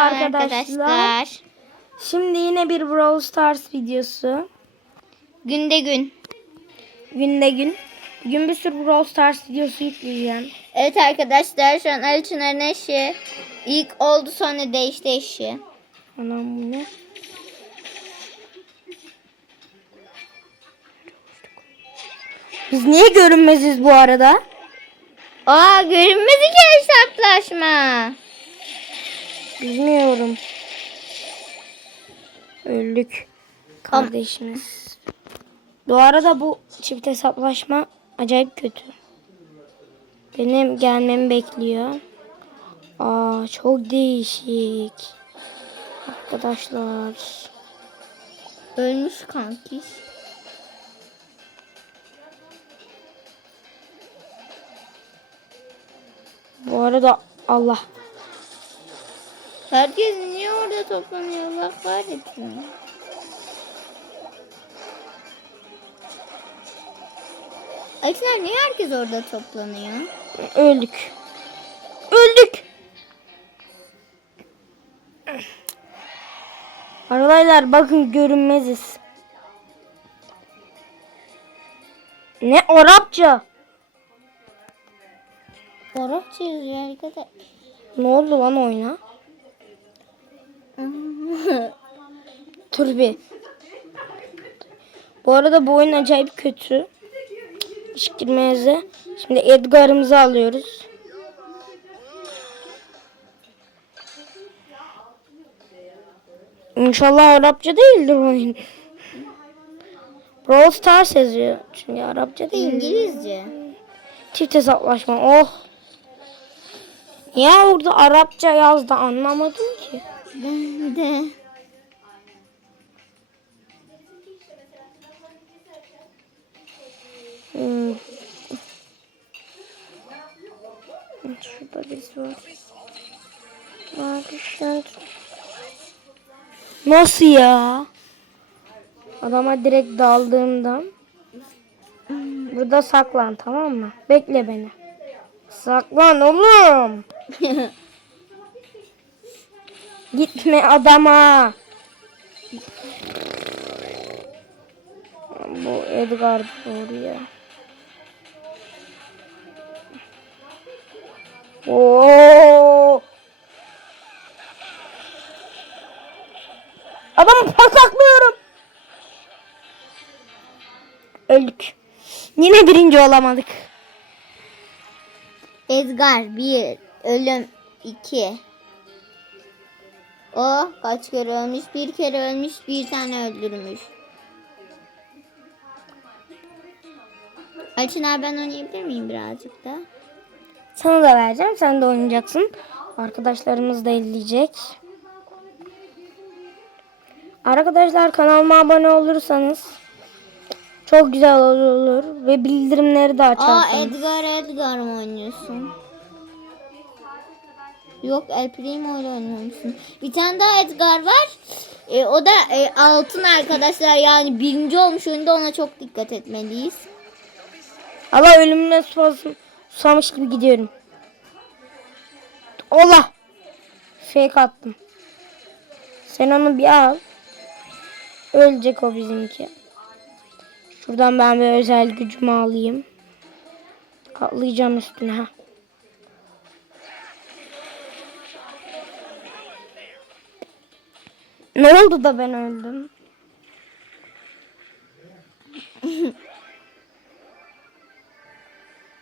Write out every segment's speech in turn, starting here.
arkadaşlar. Şimdi yine bir Brawl Stars videosu. Günde gün. Günde gün. Bugün bir sürü Brawl Stars videosu yükleyeceğim. Evet arkadaşlar şu an Ali Çınar'ın eşi. İlk oldu sonra değişti eşi. Anam bu ne? Biz niye görünmeziz bu arada? Aa görünmez ki hesaplaşma. Bilmiyorum. Öldük. Kardeşimiz. Bu arada bu çift hesaplaşma acayip kötü. Benim gelmemi bekliyor. Aa çok değişik. Arkadaşlar. Ölmüş kanki. Bu arada Allah. Herkes niye orada toplanıyor? Allah kahretsin. Çınar niye herkes orada toplanıyor? Öldük. Öldük. Arkadaşlar bakın görünmeziz. Ne Arapça? Arapça yazıyor arkadaş. Ne oldu lan oyuna? Dur bir. Bu arada bu oyun acayip kötü. Hiç girmeyeze. Şimdi Edgar'ımızı alıyoruz. İnşallah Arapça değildir oyun. Brawl Stars yazıyor. Çünkü Arapça değil. İngilizce. Çift hesaplaşma. Oh. Ya orada Arapça yazdı anlamadım. Ben de. Hmm. Şurada birisi var. Arkadaşlar. Nasıl ya? Adama direkt daldığımdan. Burada saklan tamam mı? Bekle beni. Saklan oğlum. Gitme adama. Bu Edgar oraya. Oo. Adamı pasaklıyorum. Öldük. Yine birinci olamadık. Edgar bir, ölüm iki. O kaç kere ölmüş? Bir kere ölmüş, bir tane öldürmüş. Açınar ben oynayabilir miyim birazcık da? Sana da vereceğim. Sen de oynayacaksın. Arkadaşlarımız da izleyecek. Arkadaşlar kanalıma abone olursanız çok güzel olur ve bildirimleri de Aa açarsanız. Edgar Edgar mı oynuyorsun? Yok El Primo ile oynuyormuşsun. Bir tane daha Edgar var. E, o da e, altın arkadaşlar yani birinci olmuş oyunda ona çok dikkat etmeliyiz. Allah ölümüne susam- susamış gibi gidiyorum. Allah. Fake attım. Sen onu bir al. Ölecek o bizimki. Şuradan ben bir özel gücümü alayım. Atlayacağım üstüne. ha. Ne oldu da ben öldüm?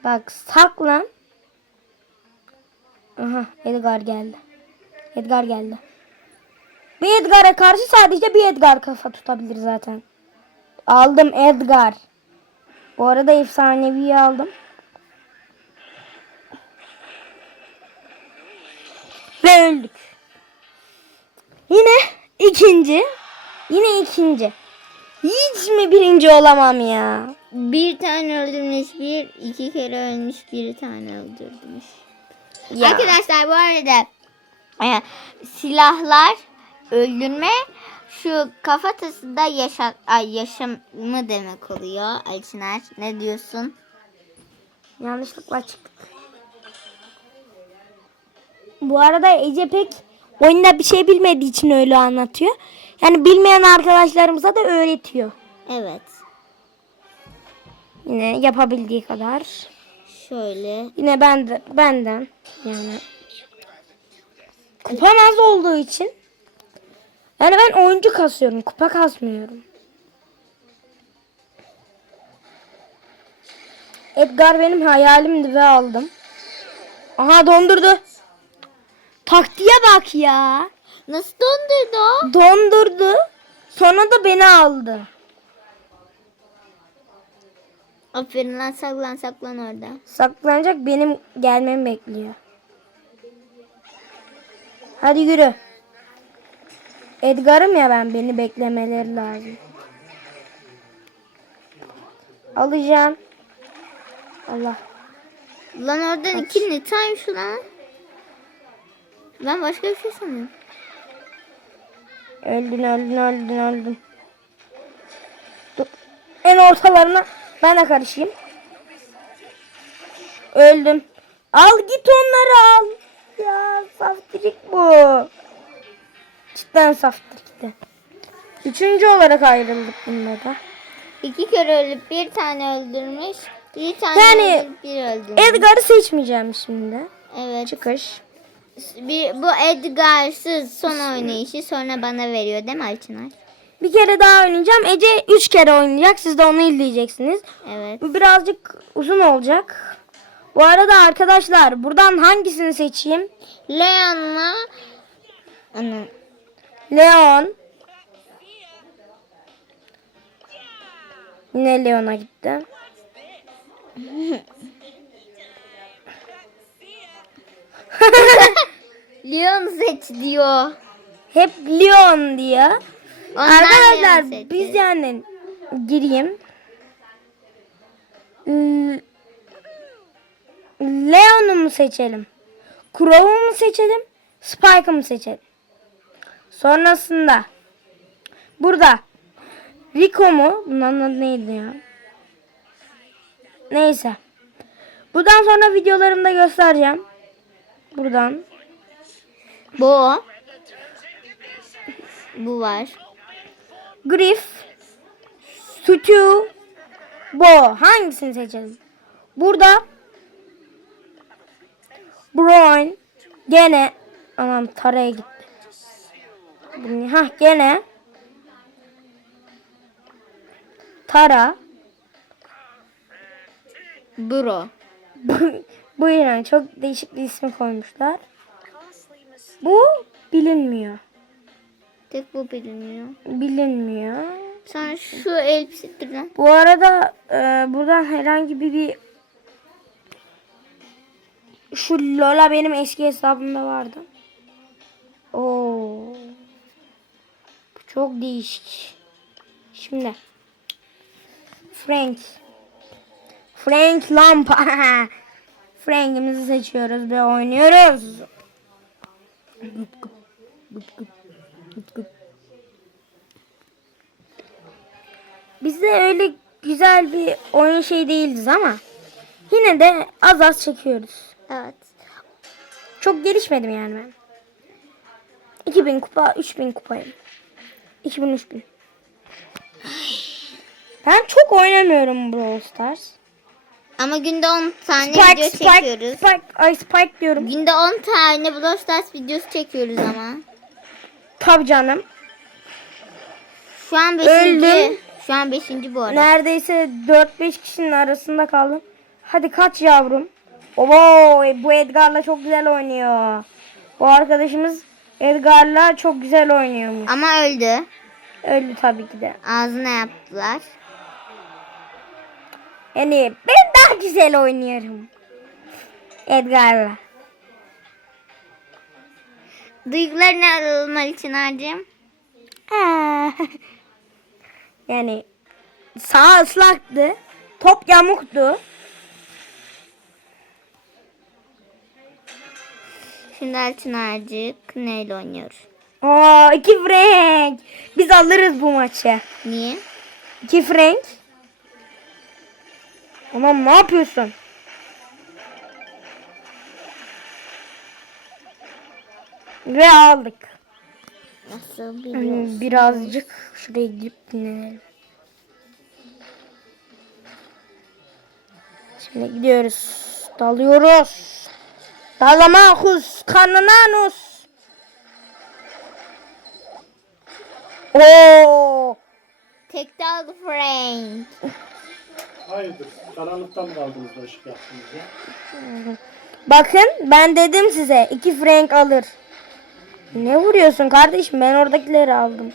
Bak saklan. Aha Edgar geldi. Edgar geldi. Bir Edgar'a karşı sadece bir Edgar kafa tutabilir zaten. Aldım Edgar. Bu arada efsaneviyi aldım. Ve öldük. Yine ikinci. Yine ikinci. Hiç mi birinci olamam ya? Bir tane öldürmüş bir, iki kere ölmüş bir tane öldürmüş. Ya. Arkadaşlar bu arada e, silahlar öldürme şu kafatasında yaşa ay, yaşamı demek oluyor. Alçınar ne diyorsun? Yanlışlıkla çıktık. Bu arada Ece pek Oyunda bir şey bilmediği için öyle anlatıyor. Yani bilmeyen arkadaşlarımıza da öğretiyor. Evet. Yine yapabildiği kadar. Şöyle. Yine ben de, benden yani kupam az olduğu için yani ben oyuncu kasıyorum. Kupa kasmıyorum. Edgar benim hayalimdi ve aldım. Aha dondurdu. Taktiğe bak ya. Nasıl döndürdü o? Dondurdu. Sonra da beni aldı. Aferin lan saklan saklan orada. Saklanacak benim gelmemi bekliyor. Hadi yürü. Edgar'ım ya ben beni beklemeleri lazım. Alacağım. Allah. Lan oradan iki nitaymış lan. Ben başka bir şey sanıyorum. Öldün öldün öldün öldün. Dur. En ortalarına ben de karışayım. Öldüm. Al git onları al. Ya saftirik bu. Cidden saftirikti. Üçüncü olarak ayrıldık bunda da. İki kere ölüp bir tane öldürmüş. Bir tane Yani- öldürüp bir öldürmüş. Edgar'ı seçmeyeceğim şimdi. evet. Çıkış. Bir, bu Edgar'sız son oynayışı sonra bana veriyor değil mi Alçınar? Bir kere daha oynayacağım. Ece üç kere oynayacak. Siz de onu izleyeceksiniz. Evet. Bu birazcık uzun olacak. Bu arada arkadaşlar buradan hangisini seçeyim? Leon'la. Leon. Yine Leon'a gitti. Leon seç diyor. Hep Leon diyor. Ondan Arkadaşlar Leon seçti. biz yani gireyim. Leon'u mu seçelim? Crow'u mu seçelim? Spike'ı mı seçelim? Sonrasında burada Rico mu? Bunun adı neydi ya? Neyse. Buradan sonra videolarımda göstereceğim. Buradan. Bu. Bu var. Griff, Stu, Bo. Hangisini seçelim? Burada Brown gene anam taraya gitti. Ha gene Tara Bro. bu yine çok değişik bir ismi koymuşlar. Bu bilinmiyor. Tek bu biliniyor. Bilinmiyor. Sonra şu elbiseden. Bu arada e, buradan herhangi bir, bir şu Lola benim eski hesabımda vardı. Oo. Bu çok değişik. Şimdi Frank. Frank Lampa. Frank'imizi seçiyoruz ve oynuyoruz. Biz de öyle güzel bir oyun şey değiliz ama yine de az az çekiyoruz. Evet. Çok gelişmedim yani ben. 2000 kupa, 3000 kupayım. 2000 3000. Ben çok oynamıyorum Brawl Stars. Ama günde 10 tane Spike, video Spike, çekiyoruz. Spike, ay Spike diyorum. Günde 10 tane Brawl Stars videosu çekiyoruz ama. Tabii canım. Şu an 5. Öldüm. Şu an 5. bu arada. Neredeyse 4-5 kişinin arasında kaldım. Hadi kaç yavrum. Oo, bu Edgar'la çok güzel oynuyor. Bu arkadaşımız Edgar'la çok güzel oynuyormuş. Ama öldü. Öldü tabii ki de. Ağzına yaptılar. Yani ben daha güzel oynuyorum. Edgar'la. Duygularını alalım için harcım. Aa. yani sağ ıslaktı. Top yamuktu. Şimdi Elçin Harcık neyle oynuyor? Aa, iki frank. Biz alırız bu maçı. Niye? İki frank. Tamam ne yapıyorsun? Ve aldık. Nasıl biliyorsun? Birazcık şuraya gidip dinlenelim. Şimdi gidiyoruz. Dalıyoruz. Dalamahus kanananus. Oo! Tek dalga Frank. Hayırdır? Karanlıktan mı kaldınız da ışık yaktınız ya? Bakın ben dedim size iki frank alır. Ne vuruyorsun kardeşim ben oradakileri aldım.